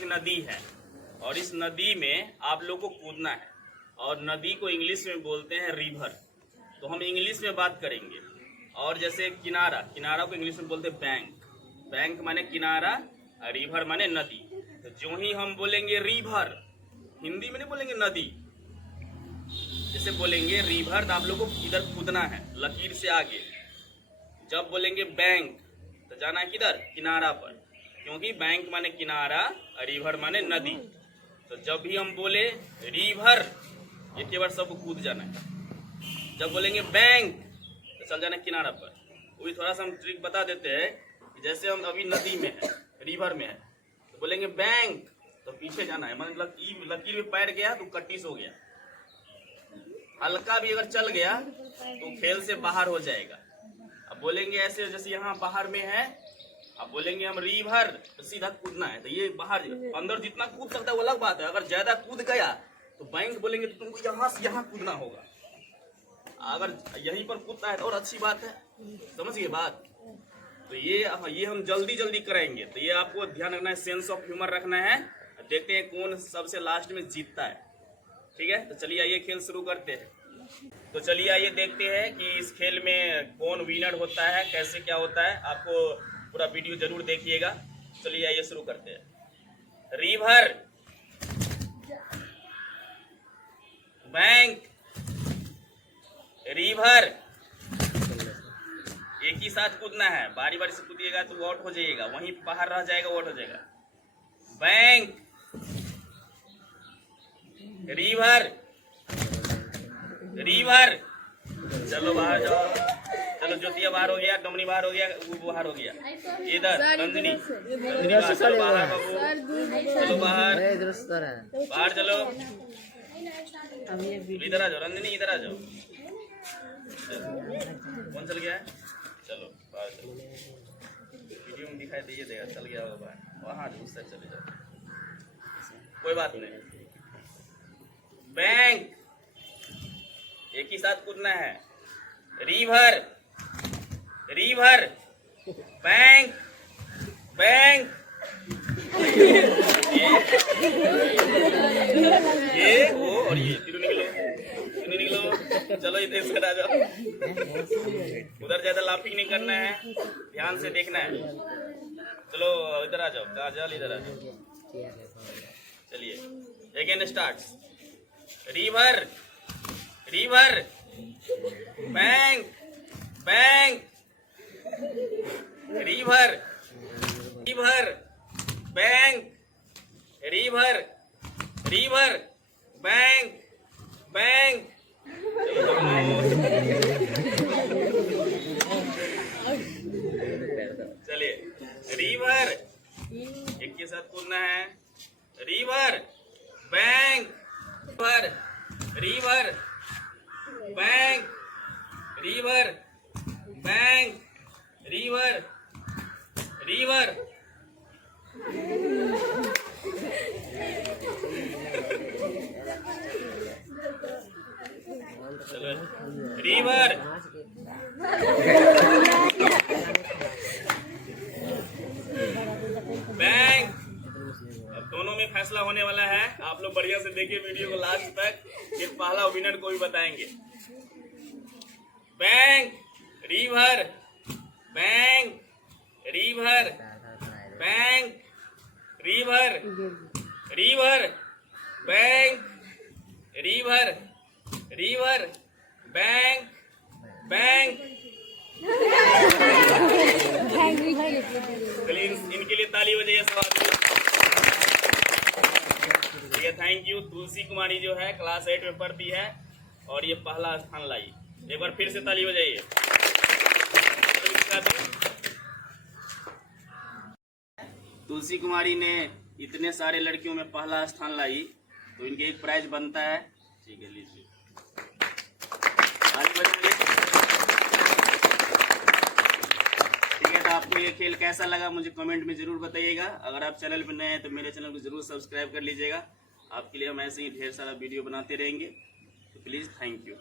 एक नदी है और इस नदी में आप लोग को कूदना है और नदी को इंग्लिश में बोलते हैं रिवर। तो हम इंग्लिश में बात करेंगे। और जैसे किनारा, किनारा को इंग्लिश में बोलते हैं बैंक। बैंक माने किनारा, रिवर माने नदी। तो जो ही हम बोलेंगे रिवर, हिंदी में नहीं बोलेंगे नदी, जैसे बोलेंगे रिवर तो आप लोग को इधर कूदना है लकीर से आगे। जब बोलेंगे बैंक तो जाना है किधर, किनारा पर, क्योंकि बैंक माने किनारा, रिवर माने नदी। तो जब भी हम बोले रिवर, एक बार सबको कूद जाना है। जब बोलेंगे बैंक तो चल जाना है किनारा पर। वही थोड़ा सा हम ट्रिक बता देते हैं कि जैसे हम अभी नदी में है, रिवर में है, तो बोलेंगे बैंक तो पीछे जाना है, मतलब लकीर में पैर गया तो कट्टिस हो गया। हल्का भी अगर चल गया तो खेल से बाहर हो जाएगा। अब बोलेंगे ऐसे जैसे यहाँ बाहर में है, अब बोलेंगे हम रिवर तो सीधा कूदना है। तो ये बाहर अंदर जितना कूद सकता है वो अलग बात है। अगर ज्यादा कूद गया तो बैंक बोलेंगे तो तुमको यहाँ से यहाँ कूदना होगा। अगर यहीं पर कूदना है तो और अच्छी बात है, समझ गए बात। तो ये हम जल्दी जल्दी कराएंगे। तो ये आपको ध्यान रखना है, सेंस ऑफ ह्यूमर रखना है। देखते हैं कौन सबसे लास्ट में जीतता है, ठीक है। तो चलिए आइए खेल शुरू करते हैं। तो चलिए आइए देखते हैं कि इस खेल में कौन विनर होता है, कैसे क्या होता है। आपको पूरा वीडियो जरूर देखिएगा। चलिए आइए शुरू करते हैं। रिवर, बैंक, रिवर, एक ही साथ कूदना है। बारी बारी से कूदिएगा तो आउट हो जाइएगा, वहीं बाहर रह जाएगा, आउट हो जाएगा। बैंक, रिवर, रिवर, चलो बाहर जाओ। चलो ज्योतिया बाहर हो गया, कमनी बाहर हो गया, वो बाहर हो गया। इधर नंदिनी, नंदिनी बाहर, चलो बाहर बाबू, चलो बाहर, बाहर चलो। इधर आ जाओ नंदिनी, इधर आ जाओ। कौन चल गया है? चलो बाहर चलो, वीडियो में दिखाई दे देगा, चल गया होगा बाहर। वहाँ उस साइड चले जाओ, कोई बात नहीं। बैंक, एक ही साथ कूदना है। रिवर, रिवर, बैंक, बैंक, ये वो और ये तीनों निकलो, तीनों निकलो। चलो इधर से आ जाओ, उधर ज्यादा लाफिंग नहीं करना है, ध्यान से देखना है। चलो इधर आ जाओ, काजल इधर आ जाओ। चलिए again start. River, river, bank, bank, river, river, bank, river, river, bank, bank. चलिए रिवर, एक के साथ कूदना है। River, bank, river, river, bank, river, bank, river, river. चलो रिवर, बैंक। अब दोनों में फैसला होने वाला है। आप लोग बढ़िया से देखिए वीडियो को लास्ट तक, फिर पहला विनर को भी बताएंगे। Bank, river, bank, river, bank, river, river, bank, river, river, bank, bank. चलिए इनके लिए ताली बजाइए सब। ठीक है, थैंक यू। तुलसी कुमारी जो है क्लास 8 में पढ़ती है और ये पहला स्थान लाई। एक बार फिर से ताली बजाइए। तुलसी कुमारी ने इतने सारे लड़कियों में पहला स्थान लाई, तो इनके एक प्राइज बनता है। ठीक है, लीजिए। ठीक है, तो आपको ये खेल कैसा लगा मुझे कमेंट में जरूर बताइएगा। अगर आप चैनल पर नए हैं तो मेरे चैनल को जरूर सब्सक्राइब कर लीजिएगा। आपके लिए हम ऐसे ही ढेर सारा वीडियो बनाते रहेंगे। तो प्लीज़ थैंक यू।